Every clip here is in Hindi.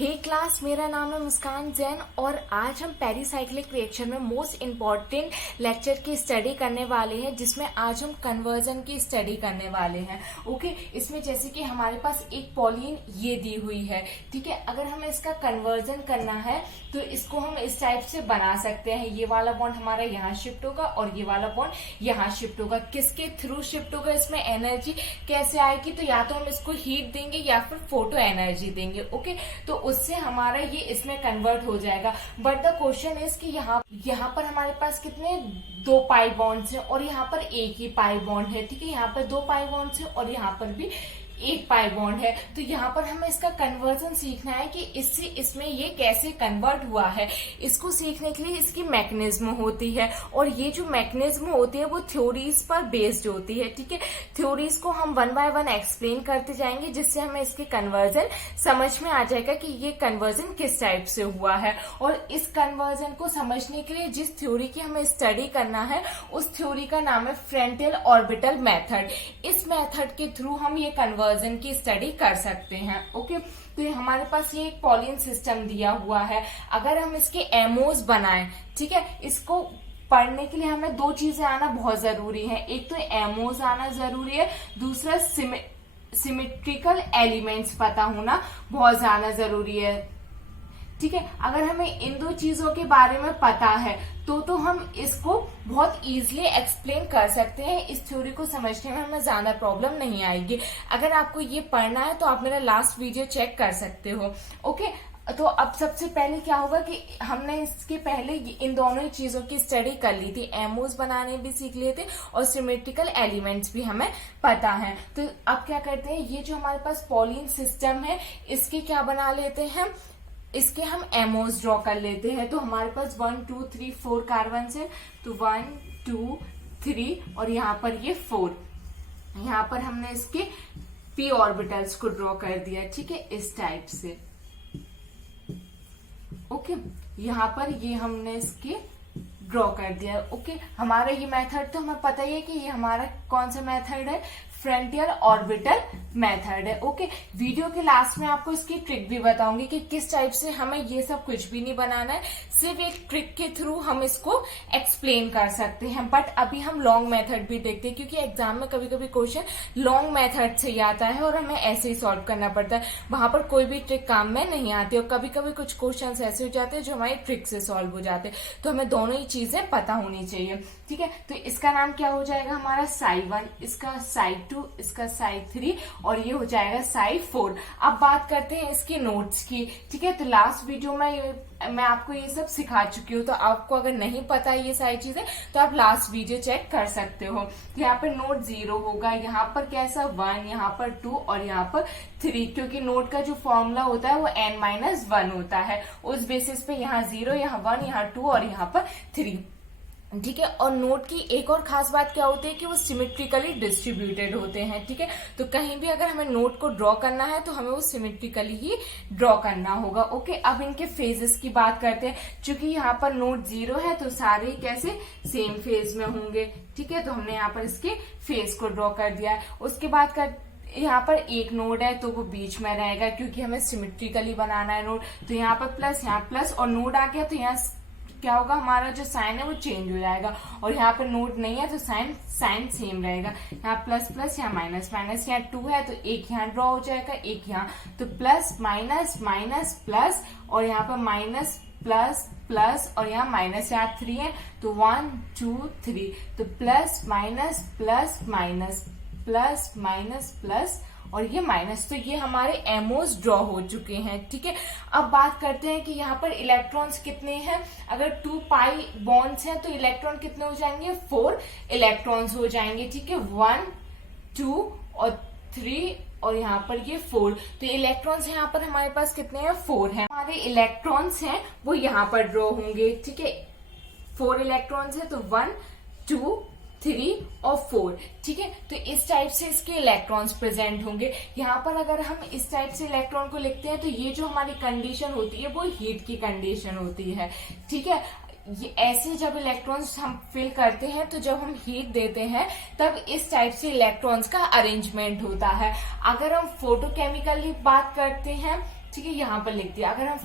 हे क्लास, मेरा नाम है मुस्कान जैन और आज हम पेरीसाइक्लिक रिएक्शन में मोस्ट इम्पॉर्टेंट लेक्चर की स्टडी करने वाले हैं, जिसमें आज हम कन्वर्जन की स्टडी करने वाले हैं। ओके, इसमें जैसे कि हमारे पास एक पॉलीन ये दी हुई है, ठीक है। अगर हमें इसका कन्वर्जन करना है तो इसको हम इस टाइप से बना सकते हैं। ये वाला बॉन्ड हमारा यहाँ शिफ्ट होगा और ये वाला बॉन्ड यहाँ शिफ्ट होगा। किसके थ्रू शिफ्ट होगा, इसमें एनर्जी कैसे आएगी? तो या तो हम इसको हीट देंगे या फिर फोटो एनर्जी देंगे। ओके, तो उससे हमारा ये इसमें कन्वर्ट हो जाएगा। बट द क्वेश्चन इज कि यहाँ पर हमारे पास कितने 2 पाई बॉन्ड्स हैं और यहाँ पर एक ही पाई बॉन्ड है, ठीक है। यहाँ पर 2 पाई बॉन्ड्स है और यहाँ पर भी 1 पाई बॉन्ड है। तो यहाँ पर हमें इसका कन्वर्जन सीखना है कि इससे इसमें ये कैसे कन्वर्ट हुआ है। इसको सीखने के लिए इसकी मैकेनिज्म होती है और ये जो मैकेनिज्म होती है वो थ्योरीज पर बेस्ड होती है, ठीक है। थ्योरीज को हम 1 बाय 1 एक्सप्लेन करते जाएंगे, जिससे हमें इसके कन्वर्जन समझ में आ जाएगा कि ये कन्वर्जन किस टाइप से हुआ है। और इस कन्वर्जन को समझने के लिए जिस थ्योरी की हमें स्टडी करना है उस थ्योरी का नाम है फ्रंटल ऑर्बिटल मेथड। इस मेथड के थ्रू हम ये कन्वर्जन की स्टडी कर सकते हैं। ओके, तो ये हमारे पास ये एक पॉलीन सिस्टम दिया हुआ है। अगर हम इसके एमोज बनाएं, ठीक है, इसको पढ़ने के लिए हमें 2 चीजें आना बहुत जरूरी है। एक तो एमोज आना जरूरी है, दूसरा सिमेट्रिकल एलिमेंट्स पता होना बहुत ज्यादा जरूरी है, ठीक है। अगर हमें इन 2 चीजों के बारे में पता है तो हम इसको बहुत इजीली एक्सप्लेन कर सकते हैं। इस थ्योरी को समझने में हमें ज्यादा प्रॉब्लम नहीं आएगी। अगर आपको ये पढ़ना है तो आप मेरा लास्ट वीडियो चेक कर सकते हो। ओके, तो अब सबसे पहले क्या होगा कि हमने इसके पहले इन दोनों ही चीजों की स्टडी कर ली थी। एमोज बनाने भी सीख लिए थे और सिमेट्रिकल एलिमेंट्स भी हमें पता है। तो अब क्या करते हैं, ये जो हमारे पास पॉलीन सिस्टम है इसके क्या बना लेते हैं, इसके हम एमोज ड्रॉ कर लेते हैं। तो हमारे पास 1 2 3 4 कार्बन है, तो 1 2 3 और यहाँ पर ये 4। यहाँ पर हमने इसके p ऑर्बिटल्स को ड्रॉ कर दिया, ठीक है, इस टाइप से। ओके, यहाँ पर ये हमने इसके ड्रॉ कर दिया। ओके, हमारा ये मेथड तो हमें पता ही है कि ये हमारा कौन सा मेथड है, फ्रंटियर ऑर्बिटल मेथड है। ओके, वीडियो के लास्ट में आपको इसकी ट्रिक भी बताऊंगी कि किस टाइप से हमें ये सब कुछ भी नहीं बनाना है, सिर्फ एक ट्रिक के थ्रू हम इसको एक्सप्लेन कर सकते हैं। बट अभी हम लॉन्ग मेथड भी देखते हैं, क्योंकि एग्जाम में कभी कभी क्वेश्चन लॉन्ग मेथड से ही आता है और हमें ऐसे ही सॉल्व करना पड़ता है। वहां पर कोई भी ट्रिक काम में नहीं आती और कभी कभी कुछ क्वेश्चन ऐसे हो जाते हैं जो हमारी ट्रिक से सॉल्व हो जाते हैं। तो हमें दोनों ही चीजें पता होनी चाहिए, ठीक है। तो इसका नाम क्या हो जाएगा हमारा psi1, इसका psi2, इसका psi3 और ये हो जाएगा psi4। अब बात करते हैं इसके नोट्स की, ठीक है। तो लास्ट वीडियो में मैं आपको ये सब सिखा चुकी हूँ, तो आपको अगर नहीं पता ये सारी चीजें तो आप लास्ट वीडियो चेक कर सकते हो। तो यहाँ पर नोट 0 होगा, यहाँ पर कैसा 1, यहाँ पर 2 और यहाँ पर 3, क्योंकि नोट का जो फॉर्मूला होता है वो n-1 होता है। उस बेसिस पे यहाँ 0, यहाँ 1, यहाँ 2 और यहाँ पर 3, ठीक है। और नोट की एक और खास बात क्या होती है कि वो सिमेट्रिकली डिस्ट्रीब्यूटेड होते हैं, ठीक है। तो कहीं भी अगर हमें नोट को ड्रॉ करना है तो हमें वो सिमेट्रिकली ही ड्रॉ करना होगा। ओके, अब इनके फेजेस की बात करते हैं। चूंकि यहाँ पर नोट 0 है तो सारे कैसे सेम फेज में होंगे, ठीक है। तो हमने यहाँ पर इसके फेज को ड्रॉ कर दिया है। उसके बाद यहाँ पर एक नोड है तो वो बीच में रहेगा, क्योंकि हमें सिमेट्रिकली बनाना है नोड। तो यहाँ पर प्लस, यहाँ प्लस और नोड आ गया तो यहाँ क्या होगा, हमारा जो साइन है वो चेंज हो जाएगा। और यहाँ पर नोट नहीं है तो साइन सेम रहेगा। यहाँ प्लस प्लस, यहाँ माइनस माइनस, यहाँ 2 है तो एक यहाँ ड्रॉ हो जाएगा, एक यहाँ। तो प्लस माइनस माइनस प्लस और यहाँ पर माइनस प्लस प्लस और यहाँ माइनस, यहाँ 3 है तो 1 2 3। तो plus minus plus minus plus minus plus और ये माइनस। तो ये हमारे एमोज ड्रॉ हो चुके हैं, ठीक है। अब बात करते हैं कि यहाँ पर इलेक्ट्रॉन्स कितने हैं। अगर 2 पाई बॉन्ड्स हैं तो इलेक्ट्रॉन कितने हो जाएंगे, 4 इलेक्ट्रॉन्स हो जाएंगे, ठीक है। 1 2 और 3 और यहाँ पर ये 4। तो इलेक्ट्रॉन्स यहाँ पर हमारे पास कितने हैं, 4 हैं। हमारे इलेक्ट्रॉन्स हैं वो यहाँ पर ड्रॉ होंगे, ठीक है। 4 इलेक्ट्रॉन्स है तो 1 2 3 और 4, ठीक है। तो इस टाइप से इसके इलेक्ट्रॉन्स प्रेजेंट होंगे। यहाँ पर अगर हम इस टाइप से इलेक्ट्रॉन को लिखते हैं तो ये जो हमारी कंडीशन होती है वो हीट की कंडीशन होती है, ठीक है। ये ऐसे जब इलेक्ट्रॉन्स हम फिल करते हैं तो जब हम हीट देते हैं तब इस टाइप से इलेक्ट्रॉन्स का अरेंजमेंट होता है। अगर हम फोटोकेमिकली बात करते हैं ठीक है, यहाँ पर लिख दिया। अगर हम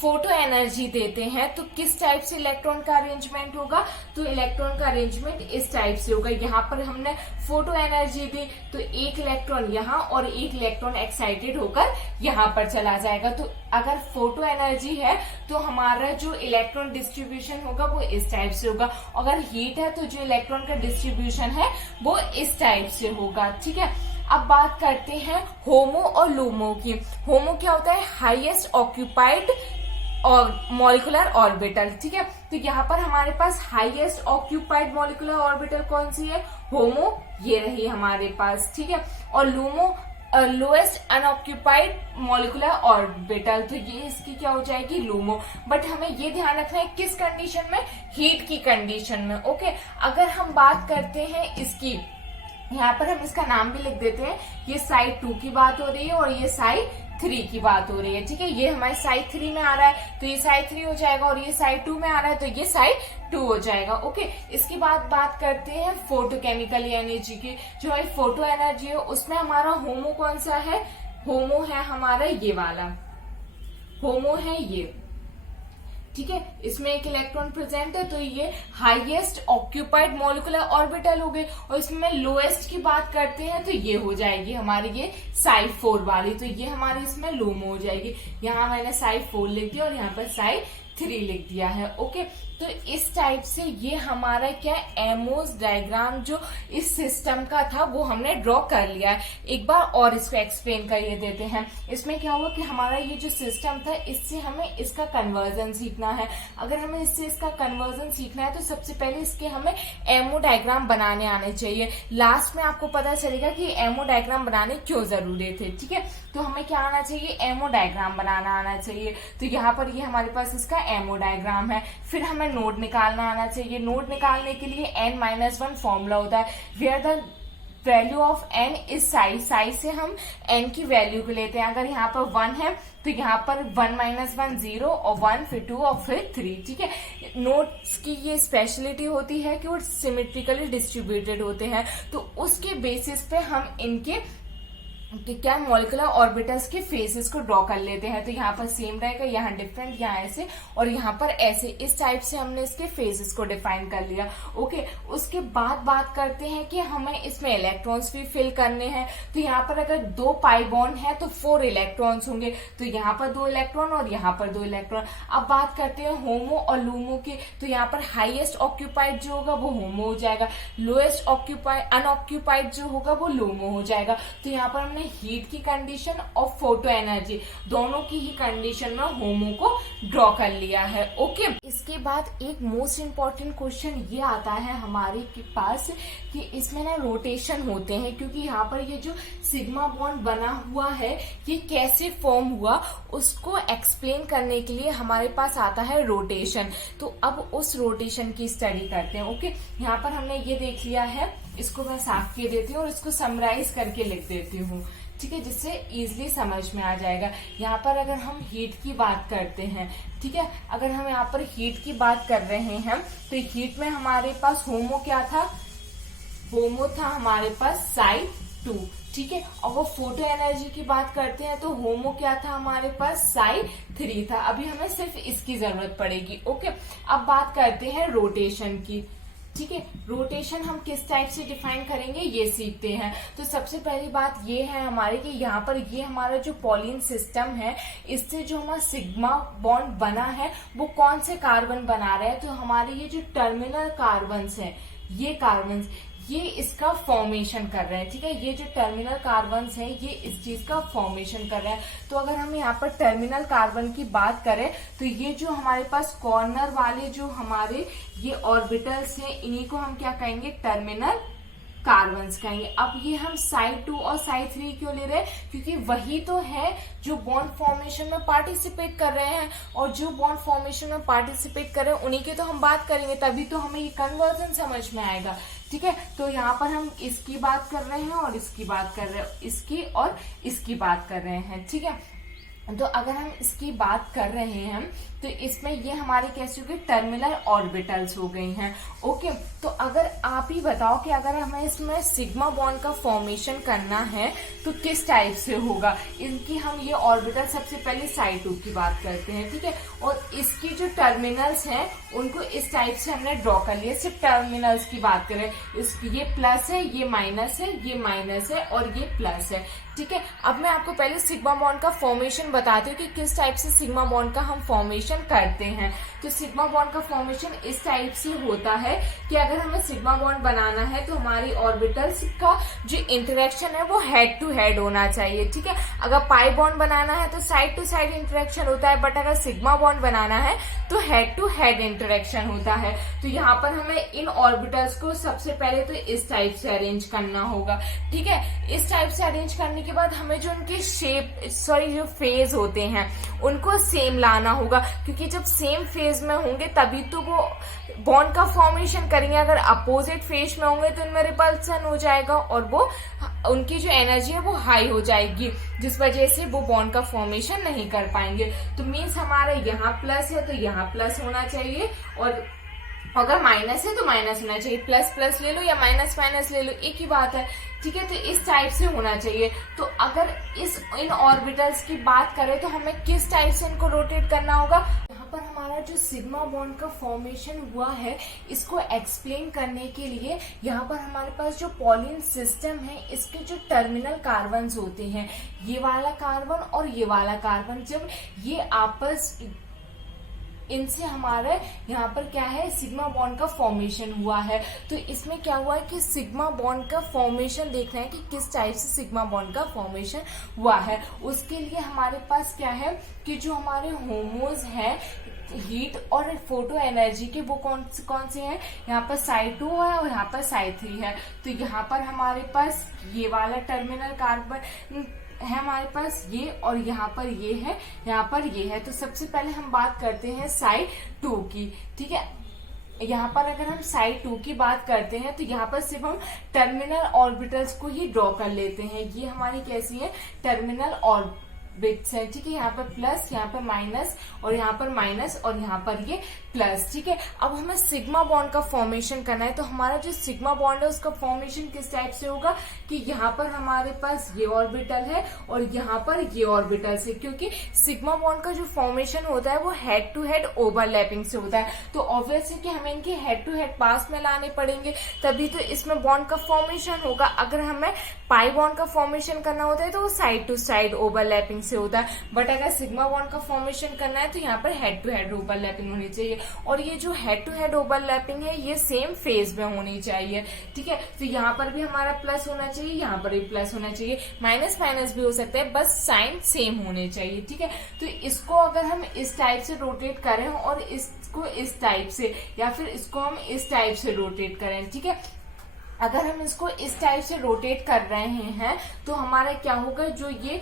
फोटो एनर्जी देते हैं तो किस टाइप से इलेक्ट्रॉन का अरेंजमेंट होगा, तो इलेक्ट्रॉन का अरेंजमेंट इस टाइप से होगा। यहाँ पर हमने फोटो एनर्जी दी तो एक इलेक्ट्रॉन यहाँ और एक इलेक्ट्रॉन एक्साइटेड होकर यहाँ पर चला जाएगा। तो अगर फोटो एनर्जी है तो हमारा जो इलेक्ट्रॉन डिस्ट्रीब्यूशन होगा वो इस टाइप से होगा। अगर हीट है तो जो इलेक्ट्रॉन का डिस्ट्रीब्यूशन है वो इस टाइप से होगा। ठीक है, अब बात करते हैं होमो और लूमो की। होमो क्या होता है, हाईएस्ट ऑक्यूपाइड और मॉलिक्यूलर ऑर्बिटल। ठीक है, तो यहाँ पर हमारे पास हाईएस्ट ऑक्यूपाइड मॉलिक्यूलर ऑर्बिटल कौन सी है, होमो, ये रही हमारे पास। ठीक है, और LUMO lowest unoccupied molecular orbital, तो ये इसकी क्या हो जाएगी, लूमो। बट हमें ये ध्यान रखना है किस कंडीशन में, हीट की कंडीशन में। ओके, अगर हम बात करते हैं इसकी, यहाँ पर हम इसका नाम भी लिख देते हैं, ये साइड 2 की बात हो रही है और ये साइड 3 की बात हो रही है। ठीक है, ये हमारे साइड 3 में आ रहा है तो ये साइड 3 हो जाएगा, और ये साइड 2 में आ रहा है तो ये साइड 2 हो जाएगा। ओके, इसके बाद बात करते हैं फोटोकेमिकल एनर्जी की। जो हमारी फोटो एनर्जी है उसमें हमारा होमो कौन सा है, होमो है हमारा ये वाला, होमो है ये। ठीक है, इसमें एक इलेक्ट्रॉन प्रेजेंट है तो ये हाईएस्ट ऑक्यूपाइड मॉलिक्यूलर ऑर्बिटल हो गए। और इसमें लोएस्ट की बात करते हैं तो ये हो जाएगी हमारी ये साइड 4 वाली, तो ये हमारी इसमें लूमो हो जाएगी। यहाँ मैंने साइड 4 लिख दिया और यहाँ पर साइड 3 लिख दिया है। ओके, तो इस टाइप से ये हमारा क्या एमोस डायग्राम जो इस सिस्टम का था वो हमने ड्रॉ कर लिया है। एक बार और इसको एक्सप्लेन करिए देते हैं। इसमें क्या हुआ कि हमारा ये जो सिस्टम था इससे हमें इसका कन्वर्जन सीखना है। अगर हमें इससे इसका कन्वर्जन सीखना है तो सबसे पहले इसके हमें एमओ डायग्राम बनाने आने चाहिए। लास्ट में आपको पता चलेगा कि एमओ डायग्राम बनाने क्यों जरूरी थे। ठीक है, तो हमें क्या आना चाहिए, एमओ डायग्राम बनाना आना चाहिए। तो यहाँ पर ये हमारे पास इसका एमओ डायग्राम है। फिर हमें नोड निकालना आना चाहिए। नोड निकालने के लिए n-1 फॉर्मूला होता है, where the value of n is size. Size से हम n की वैल्यू को लेते हैं। अगर यहाँ पर 1 है तो यहाँ पर 1-1 0 और 1 फिर 2 और फिर 3। ठीक है, नोड्स की ये स्पेशलिटी होती है कि वो सिमेट्रिकली डिस्ट्रीब्यूटेड होते हैं, तो उसके बेसिस पे हम इनके क्या मॉलिक्यूलर ऑर्बिटल्स के फेसेस को ड्रॉ कर लेते हैं। तो यहाँ पर सेम रहेगा, यहाँ डिफरेंट, यहाँ ऐसे और यहाँ पर ऐसे। इस टाइप से हमने इसके फेसेस को डिफाइन कर लिया। ओके, उसके बाद बात करते हैं कि हमें इसमें इलेक्ट्रॉन्स भी फिल करने हैं। तो यहाँ पर अगर 2 पाई बॉन्ड है तो 4 इलेक्ट्रॉन्स होंगे, तो यहाँ पर 2 इलेक्ट्रॉन और यहाँ पर 2 इलेक्ट्रॉन। अब बात करते हैं होमो और लूमो की। तो यहाँ पर हाईएस्ट ऑक्यूपाइड जो होगा वो होमो हो जाएगा, लोएस्ट ऑक्यूपाइड अनऑक्यूपाइड जो होगा वो लूमो हो जाएगा। तो यहाँ पर हमने हीट की कंडीशन और फोटो एनर्जी दोनों की ही कंडीशन में होमो को ड्रॉ कर लिया है। ओके, इसके बाद एक मोस्ट इंपॉर्टेंट क्वेश्चन ये आता है हमारे के पास कि इसमें ना रोटेशन होते हैं, क्योंकि यहाँ पर ये जो सिग्मा बॉन्ड बना हुआ है ये कैसे फॉर्म हुआ उसको एक्सप्लेन करने के लिए हमारे पास आता है रोटेशन। तो अब उस रोटेशन की स्टडी करते हैं। ओके, यहाँ पर हमने ये देख लिया है, इसको मैं साफ किए देती हूँ और इसको समराइज करके लिख देती हूँ। ठीक है, जिससे इजीली समझ में आ जाएगा। यहाँ पर अगर हम हीट की बात करते हैं, ठीक है, अगर हम यहाँ पर हीट की बात कर रहे हैं तो हीट में हमारे पास होमो क्या था, होमो था हमारे पास साइड 2। ठीक है, और वो फोटो एनर्जी की बात करते हैं तो होमो क्या था हमारे पास, साइड 3 था। अभी हमें सिर्फ इसकी जरूरत पड़ेगी। ओके, अब बात करते हैं रोटेशन की। ठीक है, रोटेशन हम किस टाइप से डिफाइन करेंगे ये सीखते हैं। तो सबसे पहली बात ये है हमारी कि यहाँ पर ये हमारा जो पॉलीन सिस्टम है इससे जो हमारा सिग्मा बॉन्ड बना है वो कौन से कार्बन बना रहे हैं, तो हमारे ये जो टर्मिनल कार्बन्स हैं ये कार्बन्स ये इसका फॉर्मेशन कर रहे हैं। ठीक है, ये जो टर्मिनल कार्बन्स हैं ये इस चीज का फॉर्मेशन कर रहे हैं। तो अगर हम यहाँ पर टर्मिनल कार्बन की बात करें तो ये जो हमारे पास कॉर्नर वाले जो हमारे ये ऑर्बिटल्स हैं इन्हीं को हम क्या कहेंगे, टर्मिनल कार्बन्स कहेंगे। अब ये हम साइड 2 और साइड 3 क्यों ले रहे हैं, क्योंकि वही तो है जो बॉन्ड फॉर्मेशन में पार्टिसिपेट कर रहे हैं, और जो बॉन्ड फॉर्मेशन में पार्टिसिपेट कर रहे हैं उन्हीं की तो हम बात करेंगे, तभी तो हमें ये कन्वर्जन समझ में आएगा। ठीक है, तो यहाँ पर हम इसकी बात कर रहे हैं और इसकी बात कर रहे हैं, इसकी और इसकी बात कर रहे हैं। ठीक है, तो अगर हम इसकी बात कर रहे हैं तो इसमें ये हमारे कैसे हो गए, टर्मिनल ऑर्बिटल्स हो गई हैं। ओके, तो अगर आप ही बताओ कि अगर हमें इसमें सिग्मा बॉन्ड का फॉर्मेशन करना है तो किस टाइप से होगा। इनकी हम ये ऑर्बिटल सबसे पहले साइड 2 की बात करते हैं, ठीक है। और इसकी जो टर्मिनल्स हैं उनको इस टाइप से हमने ड्रॉ कर लिया। सिर्फ टर्मिनल्स की बात करें, ये प्लस है, ये माइनस है, ये माइनस है और ये प्लस है, ठीक है। अब मैं आपको पहले सिग्मा बॉन्ड का फॉर्मेशन बताती हूँ कि किस टाइप से सिग्मा बॉन्ड का हम फॉर्मेशन करते हैं। तो सिग्मा बॉन्ड का फॉर्मेशन इस टाइप से होता है कि अगर हमें सिग्मा बॉन्ड बनाना है तो हमारी ऑर्बिटल्स का जो इंटरेक्शन है वो हेड टू हेड होना चाहिए, ठीक है। अगर पाई बॉन्ड बनाना है तो साइड टू साइड इंटरेक्शन होता है, बट अगर सिग्मा बॉन्ड बनाना है तो हेड टू हेड इंटरेक्शन होता है। तो यहाँ पर हमें इन ऑर्बिटल्स को सबसे पहले तो इस टाइप से अरेंज करना होगा, ठीक है। इस टाइप से अरेंज करने के बाद हमें जो उनके जो फेज होते हैं उनको सेम लाना होगा, क्योंकि जब सेम फेज में होंगे तभी तो वो बॉन्ड का फॉर्मेशन करेंगे। अगर अपोजिट फेज में होंगे तो इनमें रिपल्सन हो जाएगा और वो उनकी जो एनर्जी है वो हाई हो जाएगी, जिस वजह से वो बॉन्ड का फॉर्मेशन नहीं कर पाएंगे। तो मीन्स हमारा यहाँ प्लस है तो यहाँ प्लस होना चाहिए, और अगर माइनस है तो माइनस होना चाहिए। प्लस प्लस ले लो या माइनस माइनस ले लो, एक ही बात है, ठीक है। तो इस टाइप से होना चाहिए। तो अगर इन ऑर्बिटल्स की बात करें तो हमें किस टाइप से इनको रोटेट करना होगा। यहाँ पर हमारा जो सिग्मा बॉन्ड का फॉर्मेशन हुआ है इसको एक्सप्लेन करने के लिए यहाँ पर हमारे पास जो पॉलिन सिस्टम है इसके जो टर्मिनल कार्बन्स होते हैं, ये वाला कार्बन और ये वाला कार्बन, जब ये आपस इनसे हमारे यहाँ पर क्या है, सिग्मा बॉन्ड का फॉर्मेशन हुआ है। तो इसमें क्या हुआ है कि सिग्मा बॉन्ड का फॉर्मेशन देखना है कि किस टाइप से सिग्मा बॉन्ड का फॉर्मेशन हुआ है। उसके लिए हमारे पास क्या है कि जो हमारे होमोज है हीट और फोटो एनर्जी के, वो कौन से हैं, यहाँ पर साइड 2 है और यहाँ पर साइड 3 है। तो यहाँ पर हमारे पास ये वाला टर्मिनल कार्बन है हमारे पास ये, और यहाँ पर ये है, यहाँ पर ये है। तो सबसे पहले हम बात करते हैं साइड 2 की, ठीक है। यहाँ पर अगर हम साइड 2 की बात करते हैं तो यहाँ पर सिर्फ हम टर्मिनल ऑर्बिटल्स को ही ड्रॉ कर लेते हैं। ये हमारी कैसी है, टर्मिनल ऑर्बिट्स है, ठीक है। यहाँ पर प्लस, यहाँ पर माइनस और यहाँ पर माइनस और यहाँ पर ये प्लस, ठीक है। अब हमें सिग्मा बॉन्ड का फॉर्मेशन करना है, तो हमारा जो सिग्मा बॉन्ड है उसका फॉर्मेशन किस टाइप से होगा कि यहाँ पर हमारे पास ये ऑर्बिटल है और यहाँ पर ये ऑर्बिटल से, क्योंकि सिग्मा बॉन्ड का जो फॉर्मेशन होता है वो हेड टू हेड ओवरलैपिंग से होता है। तो ऑब्वियस है कि हमें इनके हेड टू हेड पास में लाने पड़ेंगे, तभी तो इसमें बॉन्ड का फॉर्मेशन होगा। अगर हमें पाई बॉन्ड का फॉर्मेशन करना होता है तो वो साइड टू साइड ओवरलैपिंग से होता है, बट अगर सिग्मा बॉन्ड का फॉर्मेशन करना है तो यहाँ पर हेड टू हेड ओवरलैपिंग होनी चाहिए। और ये जो हेड टू हेड ओवरलैपिंग है ये सेम फेज में होनी चाहिए, ठीक है। तो यहाँ पर भी हमारा प्लस होना चाहिए, यहाँ पर भी प्लस होना चाहिए, माइनस माइनस भी हो सकता है, बस साइन सेम होने चाहिए, ठीक है। तो इसको अगर हम इस टाइप से रोटेट करें और इसको इस टाइप से, या फिर इसको हम इस टाइप से रोटेट करें, ठीक है। अगर हम इसको इस टाइप से रोटेट कर रहे हैं तो हमारा क्या होगा, जो ये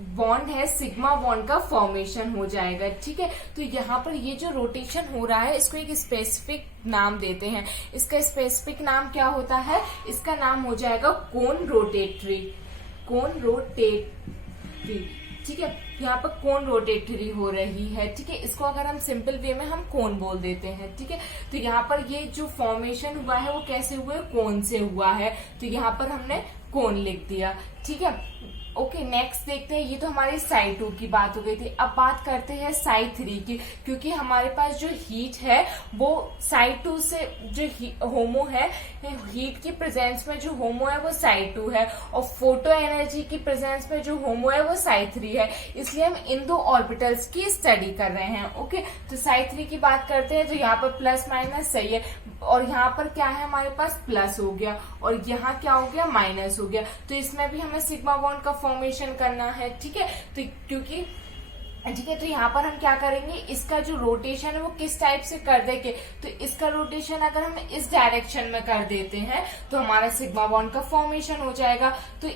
बॉन्ड है सिग्मा बॉन्ड का फॉर्मेशन हो जाएगा, ठीक है। तो यहाँ पर ये जो रोटेशन हो रहा है इसको एक स्पेसिफिक नाम देते हैं। इसका स्पेसिफिक नाम क्या होता है, इसका नाम हो जाएगा कोन रोटेटरी, ठीक है। यहाँ पर कोन रोटेटरी हो रही है, ठीक है। इसको अगर हम सिंपल वे में हम कोन बोल देते हैं, ठीक है। तो यहाँ पर ये जो फॉर्मेशन हुआ है वो कैसे हुआ है, कोन से हुआ है, तो यहाँ पर हमने कोन लिख दिया, ठीक है। ओके, नेक्स्ट देखते हैं। ये तो हमारी साइड 2 की बात हो गई थी। अब बात करते हैं साइड 3 की, क्योंकि हमारे पास जो हीट है वो साइड 2 से, जो होमो है, हीट की प्रेजेंस में जो होमो है वो साइड 2 है, और फोटो एनर्जी की प्रेजेंस में जो होमो है वो साइड 3 है। इसलिए हम इन दो ऑर्बिटल्स की स्टडी कर रहे हैं। ओके, तो साइड 3 की बात करते हैं तो यहाँ पर प्लस माइनस सही है, और यहाँ पर क्या है हमारे पास प्लस हो गया, और यहाँ क्या हो गया, माइनस हो गया। तो इसमें भी हमें सिग्मा बॉन्ड का फॉर्मेशन करना है, ठीक है। तो क्योंकि ठीक है, तो यहाँ पर हम क्या करेंगे, इसका जो रोटेशन है वो किस टाइप से कर देंगे, तो इसका रोटेशन अगर हम इस डायरेक्शन में कर देते हैं तो हमारा सिग्मा बॉन्ड का फॉर्मेशन हो जाएगा। तो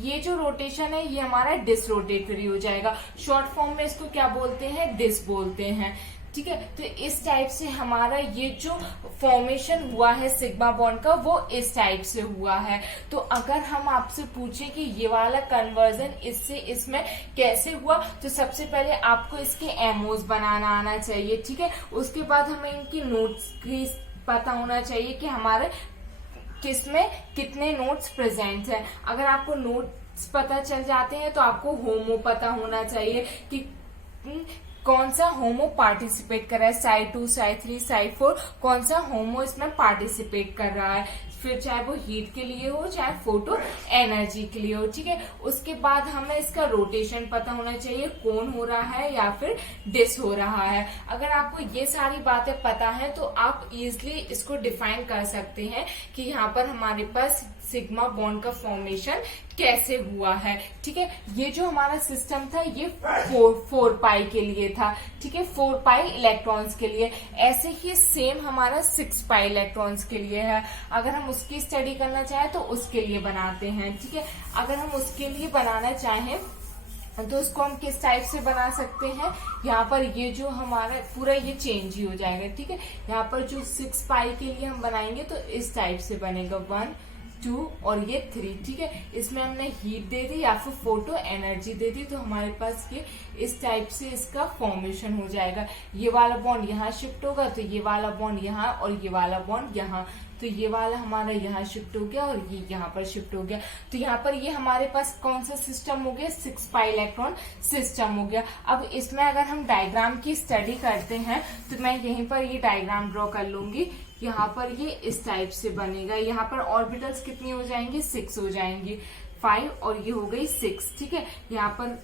ये जो रोटेशन है ये हमारा डिसरोटेटरी हो जाएगा। शॉर्ट फॉर्म में इसको क्या बोलते हैं, डिस बोलते हैं, ठीक है। तो इस टाइप से हमारा ये जो फॉर्मेशन हुआ है सिग्मा बॉन्ड का वो इस टाइप से हुआ है। तो अगर हम आपसे पूछे कि ये वाला कन्वर्जन इससे इसमें कैसे हुआ, तो सबसे पहले आपको इसके एमओज बनाना आना चाहिए, ठीक है। उसके बाद हमें इनकी नोट्स की पता होना चाहिए कि हमारे किसमें कितने नोट्स प्रेजेंट हैं। अगर आपको नोट्स पता चल जाते हैं तो आपको होमो पता होना चाहिए कि कौन सा होमो पार्टिसिपेट कर रहा है, साइड 2, साइड 3, साइड 4, कौन सा होमो इसमें पार्टिसिपेट कर रहा है, फिर चाहे वो हीट के लिए हो चाहे फोटो एनर्जी के लिए हो, ठीक है। उसके बाद हमें इसका रोटेशन पता होना चाहिए, कौन हो रहा है या फिर डिस हो रहा है। अगर आपको ये सारी बातें पता है तो आप इजिली इसको डिफाइन कर सकते हैं कि यहाँ पर हमारे पास सिग्मा बॉन्ड का फॉर्मेशन कैसे हुआ है, ठीक है। ये जो हमारा सिस्टम था ये 4 पाई के लिए था, ठीक है, 4 पाई इलेक्ट्रॉन्स के लिए। ऐसे ही सेम हमारा 6 पाई इलेक्ट्रॉन्स के लिए है। अगर हम उसकी स्टडी करना चाहें तो उसके लिए बनाते हैं, ठीक है। अगर हम उसके लिए बनाना चाहें तो उसको हम किस टाइप से बना सकते हैं, यहाँ पर ये जो हमारा पूरा ये चेंज ही हो जाएगा, ठीक है। यहाँ पर जो 6 पाई के लिए हम बनाएंगे तो इस टाइप से बनेगा 1, 2 और ये 3, ठीक है। इसमें हमने हीट दे दी या फिर फोटो एनर्जी दे दी तो हमारे पास ये इस टाइप से इसका फॉर्मेशन हो जाएगा। ये वाला बॉन्ड यहाँ शिफ्ट होगा तो ये वाला बॉन्ड यहाँ और ये वाला बॉन्ड यहाँ, तो ये वाला हमारा यहाँ शिफ्ट हो गया और ये यहाँ पर शिफ्ट हो गया। तो यहाँ पर ये हमारे पास कौन सा सिस्टम हो गया, 6 पाई इलेक्ट्रॉन सिस्टम हो गया। अब इसमें अगर हम डायग्राम की स्टडी करते हैं तो मैं यहीं पर ये डायग्राम ड्रॉ कर लूंगी। यहाँ पर ये इस टाइप से बनेगा। यहाँ पर ऑर्बिटल्स कितनी हो जाएंगी, 6 हो जाएंगी, 5 और ये हो गई 6, ठीक है। यहाँ पर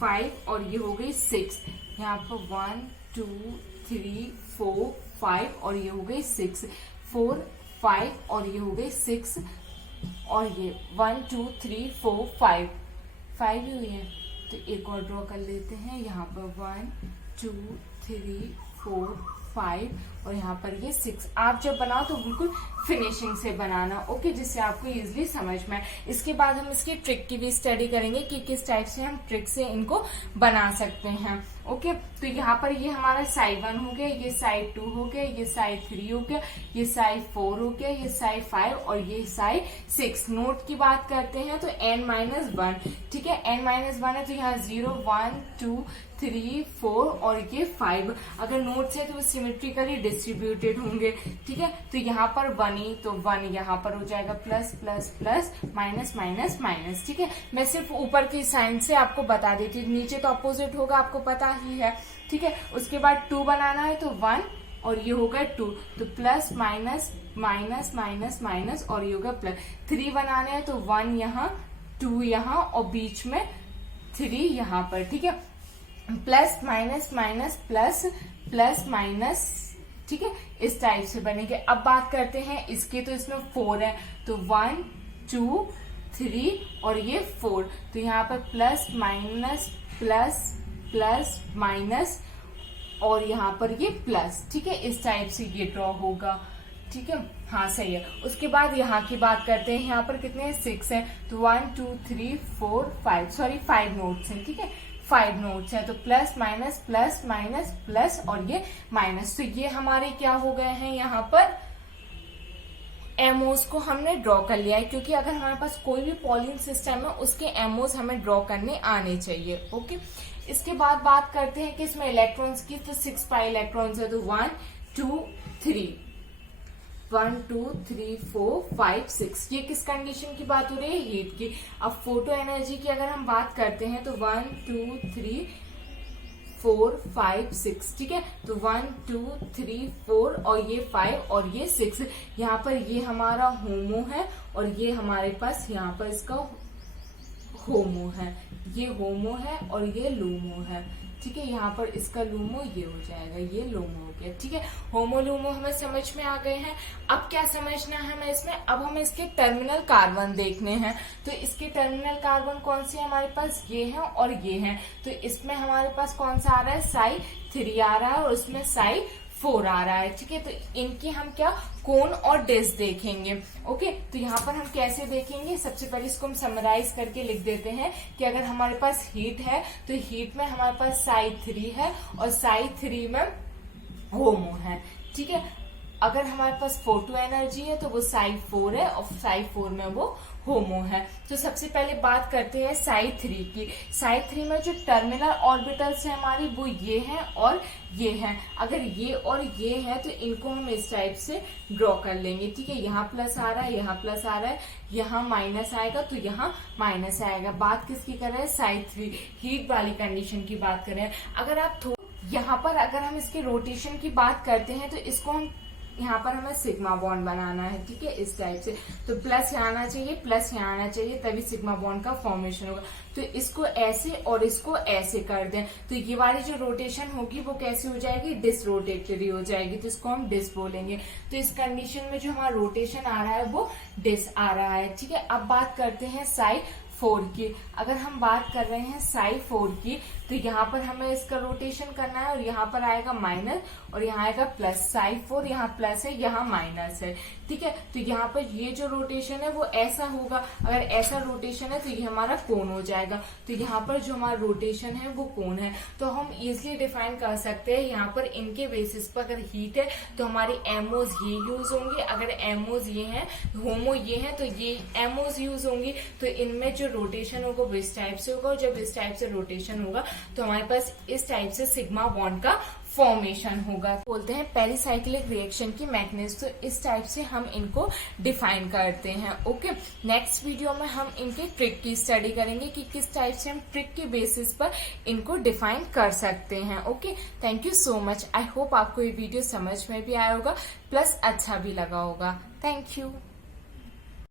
5 और ये हो गई 6, यहाँ पर 1, 2, 3, 4, 5 और ये हो गई 6, 4, 5 और ये हो गई 6 और ये 1, 2, 3, 4, 5 ही हुई है। तो एक और ड्रॉ कर लेते हैं। यहाँ पर 1, 2, 3, 4, 5 और यहाँ पर ये 6। आप जब बनाओ तो बिल्कुल फिनिशिंग से बनाना, ओके, जिससे आपको इजीली समझ में आए। इसके बाद हम इसकी ट्रिक की भी स्टडी करेंगे कि किस टाइप से हम ट्रिक से इनको बना सकते हैं, ओके। तो यहाँ पर ये हमारा साइड 1 हो गया, ये साइड 2 हो गया, ये साइड 3 हो गया, ये साइड 4 हो गया, ये साइड 5 और ये साइड 6। नोट की बात करते हैं तो n-1, ठीक है, n-1 है तो यहाँ 0, 1, 2, 3, 4 और ये 5। अगर नोट्स है तो वो सिमेट्रिकली डिस्ट्रीब्यूटेड होंगे, ठीक है। तो यहाँ पर 1 ही तो 1 यहाँ पर हो जाएगा, plus plus plus minus minus minus, ठीक है। मैं सिर्फ ऊपर की साइन से आपको बता देती हूँ, नीचे तो अपोजिट होगा आपको पता ही है, ठीक है। उसके बाद 2 बनाना है तो 1 और ये होगा 2, तो plus minus minus minus minus और ये होगा प्लस। 3 बनाना है तो 1 यहाँ, 2 यहाँ और बीच में 3 यहाँ पर, ठीक है। Plus minus minus plus plus minus, ठीक है, इस टाइप से बनेंगे। अब बात करते हैं इसके, तो इसमें 4 है तो 1, 2, 3 और ये 4, तो यहाँ पर plus minus plus plus minus और यहाँ पर ये प्लस, ठीक है, इस टाइप से ये ड्रॉ होगा, ठीक है। हाँ सही है। उसके बाद यहाँ की बात करते हैं, यहाँ पर कितने 6 है तो 1, 2, 3, 4, 5, सॉरी 5 नोट्स हैं, ठीक है, 5 नोट्स है तो प्लस माइनस प्लस और ये माइनस। तो ये हमारे क्या हो गए हैं, यहाँ पर एमओज को हमने ड्रॉ कर लिया है, क्योंकि अगर हमारे पास कोई भी पॉलिंग सिस्टम है उसके एमओज हमें ड्रॉ करने आने चाहिए, ओके। इसके बाद बात करते हैं कि इसमें इलेक्ट्रॉन्स की, तो 6 पाई इलेक्ट्रॉन्स है तो 1, 2, 3, 1, 2, 3, 4, 5, 6। ये किस कंडीशन की बात हो रही है, हीट की। अब फोटो एनर्जी की अगर हम बात करते हैं तो 1, 2, 3, 4, 5, 6, ठीक है। तो 1, 2, 3, 4 और ये 5 और ये 6। यहाँ पर ये हमारा होमो है और ये हमारे पास यहाँ पर इसका होमो है, ये होमो है और ये लूमो है, ठीक है। यहाँ पर इसका लूमो ये हो जाएगा, ये लूमो हो गया, ठीक है। होमो लूमो हमें समझ में आ गए हैं। अब क्या समझना है हमें इसमें, अब हमें इसके टर्मिनल कार्बन देखने हैं। तो इसके टर्मिनल कार्बन कौन से हमारे पास, ये हैं और ये हैं। तो इसमें हमारे पास कौन सा आ रहा है, साई 3 आ रहा है और उसमें साई 4 आ रहा है, ठीक है। तो इनकी हम क्या कोन और डिस देखेंगे, ओके। तो यहाँ पर हम कैसे देखेंगे, सबसे पहले इसको हम समराइज करके लिख देते हैं कि अगर हमारे पास हीट है तो हीट में हमारे पास साई 3 है और साई 3 में होमो है। ठीक है, अगर हमारे पास 4 एनर्जी है तो वो साइड 4 है और साइड 4 में वो होमो है। तो सबसे पहले बात करते हैं साइड 3 की। साइड 3 में जो टर्मिनल ऑर्बिटल्स है हमारी वो ये हैं और ये हैं। अगर ये और ये है तो इनको हम इस टाइप से ड्रॉ कर लेंगे। ठीक है, यहाँ प्लस आ रहा है, यहाँ प्लस आ रहा है, यहाँ माइनस आएगा तो यहाँ माइनस आएगा। बात किसकी कर रहे हैं? साइड 3 हीट वाली कंडीशन की बात कर रहे हैं। अगर आप यहाँ पर अगर हम इसके रोटेशन की बात करते हैं तो इसको हम यहाँ पर हमें सिग्मा बॉन्ड बनाना है। ठीक है, इस टाइप से। तो प्लस यहाँ आना चाहिए, प्लस यहाँ आना चाहिए, तभी सिग्मा बॉन्ड का फॉर्मेशन होगा। तो इसको ऐसे और इसको ऐसे कर दें तो ये वाली जो रोटेशन होगी वो कैसी हो जाएगी? डिसरोटेटरी हो जाएगी। तो इसको हम डिस बोलेंगे। तो इस कंडीशन में जो हमारा रोटेशन आ रहा है वो डिस आ रहा है। ठीक है, अब बात करते हैं साइड 4 की। अगर हम बात कर रहे हैं साइड 4 की तो यहाँ पर हमें इसका रोटेशन करना है और यहाँ पर आएगा माइनस और यहाँ आएगा प्लस। साइड 4 यहाँ प्लस है, यहाँ माइनस है। ठीक है, तो यहाँ पर ये जो रोटेशन है वो ऐसा होगा। अगर ऐसा रोटेशन है तो ये हमारा कोण हो जाएगा। तो यहाँ पर जो हमारा रोटेशन है वो कोण है। तो हम इजिली डिफाइन कर सकते हैं यहाँ पर इनके बेसिस पर। अगर हीट है तो हमारी एमओज ये यूज होंगे, अगर एमओज ये है, होमो ये है तो ये एमओज यूज होंगी। तो इनमें जो रोटेशन होगा वो इस टाइप से होगा और जब इस टाइप से रोटेशन होगा तो हमारे पास इस टाइप से सिग्मा बॉन्ड का फॉर्मेशन होगा। बोलते हैं पेरिसाइक्लिक रिएक्शन की मैकेनिज्म। तो इस टाइप से हम इनको डिफाइन करते हैं। ओके, नेक्स्ट वीडियो में हम इनके ट्रिक की स्टडी करेंगे कि किस टाइप से हम ट्रिक के बेसिस पर इनको डिफाइन कर सकते हैं। Okay, thank you so much. I hope आपको ये वीडियो समझ में भी आया होगा प्लस अच्छा भी लगा होगा। Thank you.